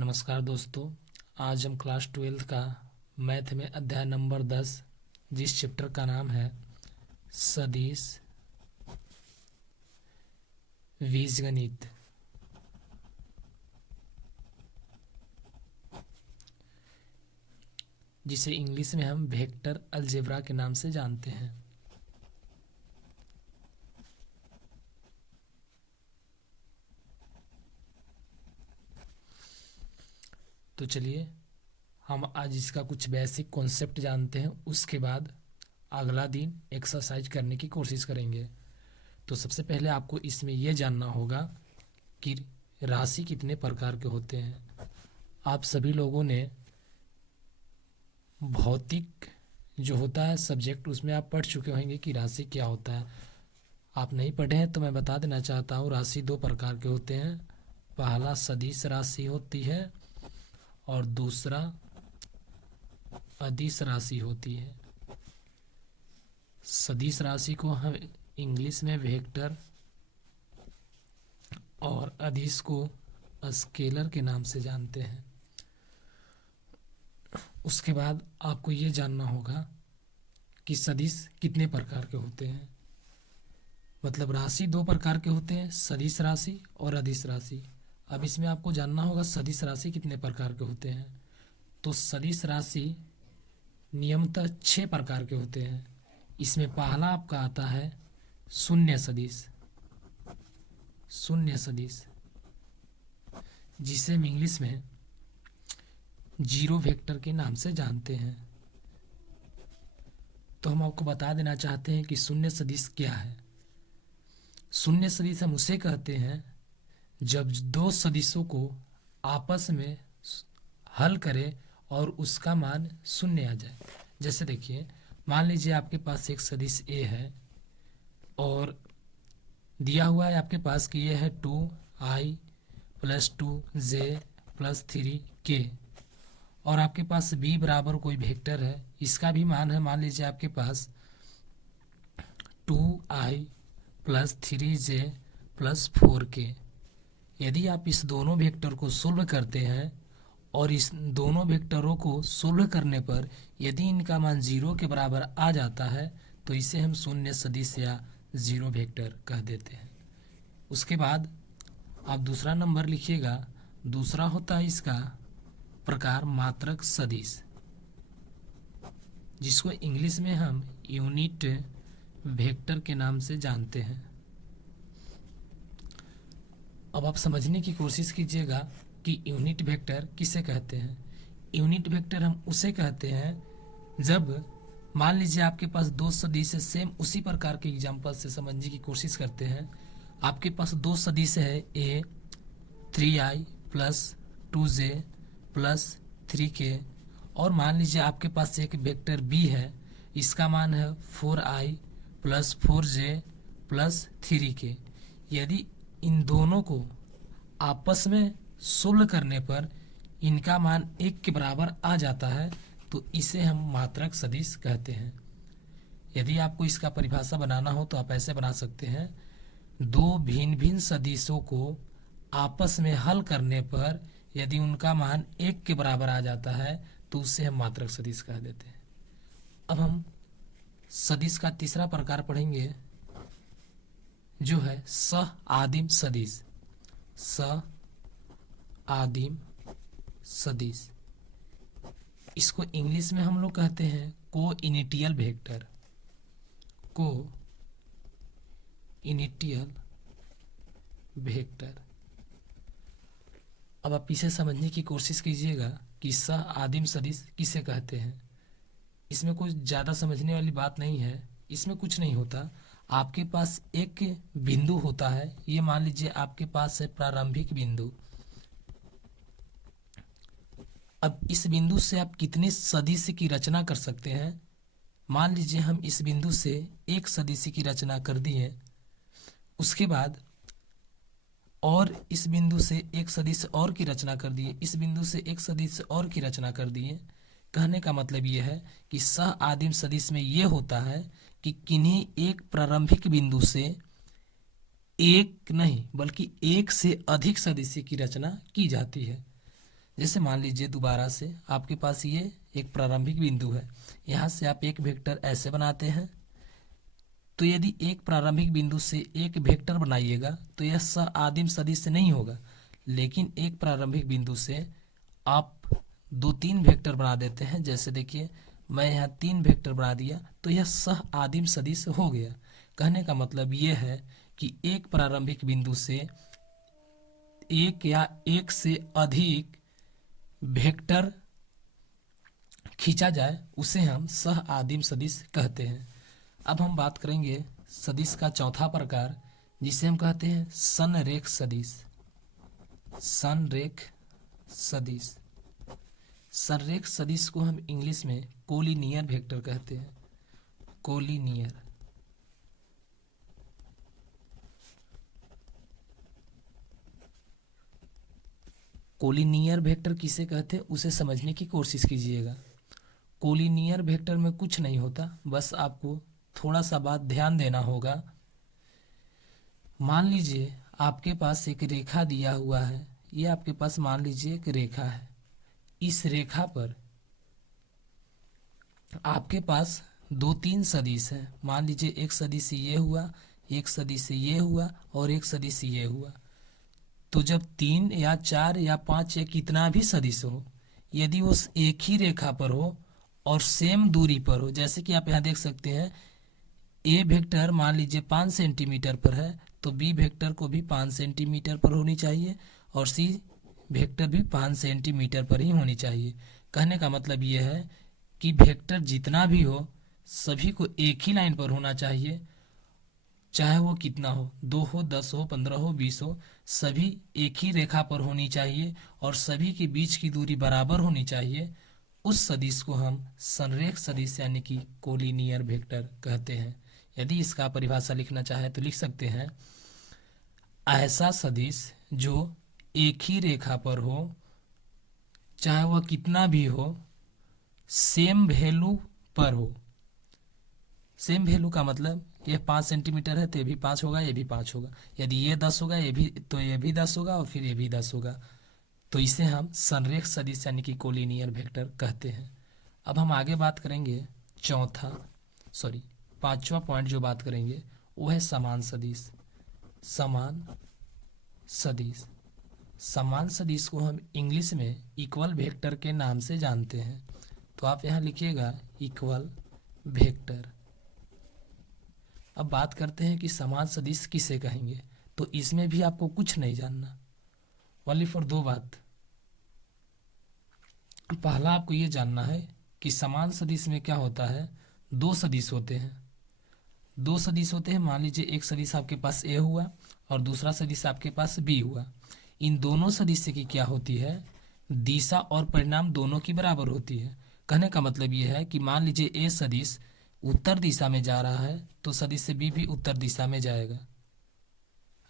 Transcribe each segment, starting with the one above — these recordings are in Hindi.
नमस्कार दोस्तों। आज हम क्लास 12 का मैथ में अध्याय नंबर 10 जिस चैप्टर का नाम है सदिश बीजगणित, जिसे इंग्लिश में हम वेक्टर अलजेब्रा के नाम से जानते हैं। तो चलिए हम आज इसका कुछ बेसिक कॉन्सेप्ट जानते हैं, उसके बाद अगला दिन एक्सरसाइज करने की कोशिश करेंगे। तो सबसे पहले आपको इसमें यह जानना होगा कि राशि कितने प्रकार के होते हैं। आप सभी लोगों ने भौतिक जो होता है सब्जेक्ट, उसमें आप पढ़ चुके होंगे कि राशि क्या होता है। आप नहीं पढ़े हैं तो मैं बता देना चाहता हूँ, राशि दो प्रकार के होते हैं। पहला सदिश राशि होती है और दूसरा अदिश राशि होती है। सदिश राशि को हम इंग्लिश में वेक्टर और अदिश को स्केलर के नाम से जानते हैं। उसके बाद आपको ये जानना होगा कि सदिश कितने प्रकार के होते हैं। मतलब राशि दो प्रकार के होते हैं, सदिश राशि और अदिश राशि। अब इसमें आपको जानना होगा सदिश राशि कितने प्रकार के होते हैं। तो सदिश राशि नियमतः 6 प्रकार के होते हैं। इसमें पहला आपका आता है शून्य सदिश। शून्य सदिश जिसे हम इंग्लिश में जीरो वेक्टर के नाम से जानते हैं। तो हम आपको बता देना चाहते हैं कि शून्य सदिश क्या है। शून्य सदिश हम उसे कहते हैं जब दो सदिशों को आपस में हल करें और उसका मान शून्य आ जाए। जैसे देखिए, मान लीजिए आपके पास एक सदिश ए है और दिया हुआ है आपके पास कि ये है 2i + 2j + 3k, और आपके पास b बराबर कोई वेक्टर है, इसका भी मान है मान लीजिए आपके पास 2i + 3j + 4k। यदि आप इस दोनों वेक्टर को सोल्व करते हैं और इस दोनों वेक्टरों को सोल्व करने पर यदि इनका मान 0 के बराबर आ जाता है तो इसे हम शून्य सदिश या जीरो वेक्टर कह देते हैं। उसके बाद आप दूसरा नंबर लिखिएगा। दूसरा होता है इसका प्रकार मात्रक सदिश, जिसको इंग्लिश में हम यूनिट वेक्टर के नाम से जानते हैं। अब आप समझने की कोशिश कीजिएगा कि यूनिट वेक्टर किसे कहते हैं। यूनिट वेक्टर हम उसे कहते हैं जब मान लीजिए आपके पास दो सदिश है, सेम उसी प्रकार के एग्जांपल से समझने की कोशिश करते हैं। आपके पास दो सदिश है ए 3i + 2j + 3k, और मान लीजिए आपके पास एक वेक्टर बी है, इसका मान है 4i + 4j + 3k। यदि इन दोनों को आपस में सोल्व करने पर इनका मान 1 के बराबर आ जाता है तो इसे हम मात्रक सदिश कहते हैं। यदि आपको इसका परिभाषा बनाना हो तो आप ऐसे बना सकते हैं, दो भिन्न भिन्न सदिशों को आपस में हल करने पर यदि उनका मान 1 के बराबर आ जाता है तो उसे हम मात्रक सदिश कह देते हैं। अब हम सदिश का तीसरा प्रकार पढ़ेंगे जो है सआदिम सदिश। सआदिम सदिश, इसको इंग्लिश में हम लोग कहते हैं को-इनिटियल वेक्टर। को-इनिटियल वेक्टर। अब आप इसे समझने की कोशिश कीजिएगा कि सआदिम सदिश किसे कहते हैं। इसमें कुछ ज़्यादा समझने वाली बात नहीं है। इसमें कुछ नहीं होता, आपके पास एक बिंदु होता है। ये मान लीजिए आपके पास है प्रारंभिक बिंदु। अब इस बिंदु से आप कितने सदिश की रचना कर सकते हैं। मान लीजिए हम इस बिंदु से एक सदिश की रचना कर दिए, उसके बाद और इस बिंदु से एक सदिश और की रचना कर दिए, इस बिंदु से एक सदिश और की रचना कर दिए। कहने का मतलब यह है कि सआदिम सदिश में यह होता है कि किन्हीं एक प्रारंभिक बिंदु से एक नहीं बल्कि एक से अधिक सदिश की रचना की जाती है। जैसे मान लीजिए दोबारा से आपके पास ये एक प्रारंभिक बिंदु है, यहाँ से आप एक वेक्टर ऐसे बनाते हैं। तो यदि एक प्रारंभिक बिंदु से एक वेक्टर बनाइएगा तो यह सआदिम सदिश नहीं होगा, लेकिन एक प्रारंभिक बिंदु से आप 2-3 वेक्टर बना देते हैं। जैसे देखिए मैं यहाँ 3 वेक्टर बना दिया तो यह सह आदिम सदिश हो गया। कहने का मतलब यह है कि एक प्रारंभिक बिंदु से एक या एक से अधिक वेक्टर खींचा जाए उसे हम सह आदिम सदिश कहते हैं। अब हम बात करेंगे सदिश का चौथा प्रकार, जिसे हम कहते हैं संरेख सदिश। संरेख सदिश, संरेख सदिश को हम इंग्लिश में कोलिनियर वेक्टर कहते हैं। कोलिनियर। कोलिनियर वेक्टर किसे कहते हैं उसे समझने की कोशिश कीजिएगा। कोलिनियर वेक्टर में कुछ नहीं होता, बस आपको थोड़ा सा बात ध्यान देना होगा। मान लीजिए आपके पास एक रेखा दिया हुआ है, ये आपके पास मान लीजिए एक रेखा है। इस रेखा पर आपके पास 2-3 सदिश है। मान लीजिए एक सदिश ये हुआ, एक सदिश ये हुआ और एक सदिश ये हुआ। तो जब 3 या 4 या 5 या कितना भी सदिश हो, यदि वो एक ही रेखा पर हो और सेम दूरी पर हो, जैसे कि आप यहाँ देख सकते हैं ए वेक्टर मान लीजिए 5 सेंटीमीटर पर है तो बी वेक्टर को भी 5 सेंटीमीटर पर होनी चाहिए और सी वेक्टर भी 5 सेंटीमीटर पर ही होनी चाहिए। कहने का मतलब यह है कि वेक्टर जितना भी हो सभी को एक ही लाइन पर होना चाहिए, चाहे वो कितना हो, 2 हो, 10 हो, 15 हो, 20 हो, सभी एक ही रेखा पर होनी चाहिए और सभी के बीच की दूरी बराबर होनी चाहिए। उस सदिश को हम संरेख सदिश यानी कि कोलिनियर वेक्टर कहते हैं। यदि इसका परिभाषा लिखना चाहे तो लिख सकते हैं, ऐसा सदिश जो एक ही रेखा पर हो, चाहे वह कितना भी हो, सेम वैल्यू पर हो। सेम वैल्यू का मतलब ये 5 सेंटीमीटर है तो ये भी 5 होगा, ये भी 5 होगा। यदि ये 10 होगा ये भी, तो ये भी 10 होगा और फिर ये भी 10 होगा। तो इसे हम संरेख सदिश यानी कि कोलिनियर वेक्टर कहते हैं। अब हम आगे बात करेंगे पांचवा पॉइंट जो बात करेंगे वो है समान सदिश। समान सदिश, समान सदिश को हम इंग्लिश में इक्वल वेक्टर के नाम से जानते हैं। तो आप यहाँ लिखिएगा इक्वल वेक्टर। अब बात करते हैं कि समान सदिश किसे कहेंगे। तो इसमें भी आपको कुछ नहीं जानना, ओनली फॉर 2 बात। पहला आपको ये जानना है कि समान सदिश में क्या होता है। 2 सदिश होते हैं, 2 सदिश होते हैं। मान लीजिए एक सदिश आपके पास ए हुआ और दूसरा सदिश आपके पास बी हुआ। इन दोनों सदिश की क्या होती है, दिशा और परिणाम दोनों की बराबर होती है। कहने का मतलब ये है कि मान लीजिए ए सदिश उत्तर दिशा में जा रहा है तो सदिश से बी भी उत्तर दिशा में जाएगा।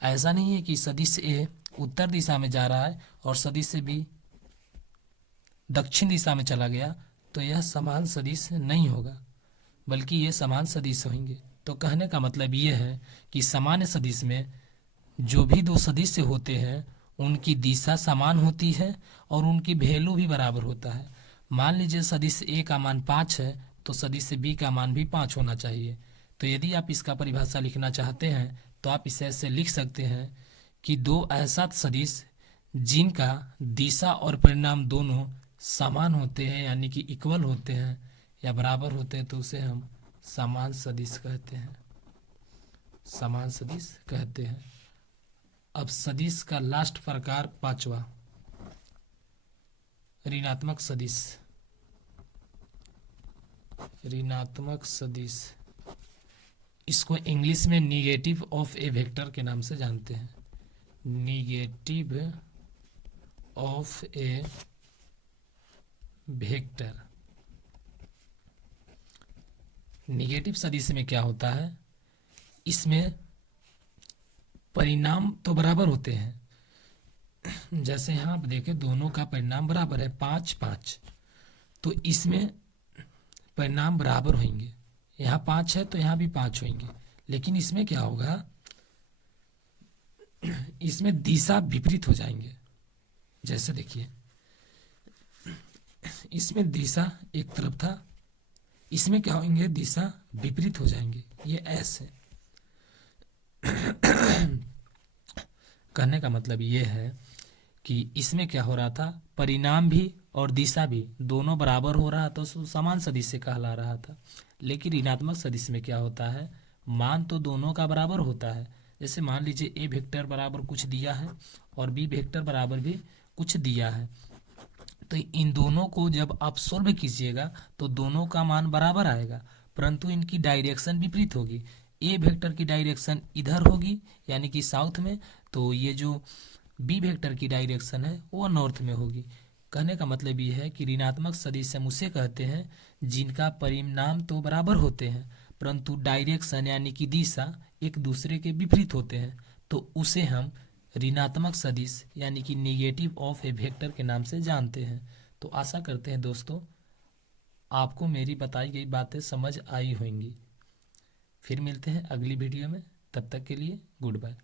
ऐसा नहीं है कि सदिश ए उत्तर दिशा में जा रहा है और सदिश से बी दक्षिण दिशा में चला गया तो यह समान सदिश नहीं होगा, बल्कि ये समान सदिश होंगे। तो कहने का मतलब ये है कि सामान्य सदिश में जो भी 2 सदिश होते हैं उनकी दिशा समान होती है और उनकी वैल्यू भी बराबर होता है। मान लीजिए सदिश ए का मान 5 है तो सदिश से बी का मान भी 5 होना चाहिए। तो यदि आप इसका परिभाषा लिखना चाहते हैं तो आप इसे ऐसे लिख सकते हैं कि 2 ऐसा सदिश जिनका दिशा और परिणाम दोनों समान होते हैं यानी कि इक्वल होते हैं या बराबर होते हैं तो उसे हम समान सदिश कहते हैं। समान सदिश कहते हैं। अब सदिश का लास्ट प्रकार 5वां, ऋणात्मक सदिश। ऋणात्मक सदिश, इसको इंग्लिश में निगेटिव ऑफ ए वेक्टर के नाम से जानते हैं। Negative of A vector. Negative सदिश में क्या होता है, इसमें परिणाम तो बराबर होते हैं। जैसे यहाँ आप देखें दोनों का परिणाम बराबर है 5-5, तो इसमें परिणाम बराबर होंगे। यहाँ 5 है तो यहाँ भी 5 होंगे, लेकिन इसमें क्या होगा, इसमें दिशा विपरीत हो जाएंगे। जैसे देखिए इसमें दिशा एक तरफ था, इसमें क्या होंगे, दिशा विपरीत हो जाएंगे, ये ऐसे। कहने का मतलब ये है कि इसमें क्या हो रहा था, परिणाम भी और दिशा भी दोनों बराबर हो रहा तो समान सदिश से कहला रहा था। लेकिन ऋणात्मक सदिश में क्या होता है, मान तो दोनों का बराबर होता है। जैसे मान लीजिए ए वेक्टर बराबर कुछ दिया है और बी वेक्टर बराबर भी कुछ दिया है, तो इन दोनों को जब आप सोल्व कीजिएगा तो दोनों का मान बराबर आएगा, परंतु इनकी डायरेक्शन विपरीत होगी। ए वेक्टर की डायरेक्शन इधर होगी यानी कि साउथ में, तो ये जो बी वेक्टर की डायरेक्शन है वो नॉर्थ में होगी। कहने का मतलब ये है कि ऋणात्मक सदिश हम उसे कहते हैं जिनका परिणाम तो बराबर होते हैं परंतु डायरेक्शन यानी कि दिशा एक दूसरे के विपरीत होते हैं, तो उसे हम ऋणात्मक सदिश यानी कि निगेटिव ऑफ ए वेक्टर के नाम से जानते हैं। तो आशा करते हैं दोस्तों आपको मेरी बताई गई बातें समझ आई होंगी। फिर मिलते हैं अगली वीडियो में, तब तक के लिए गुड बाय।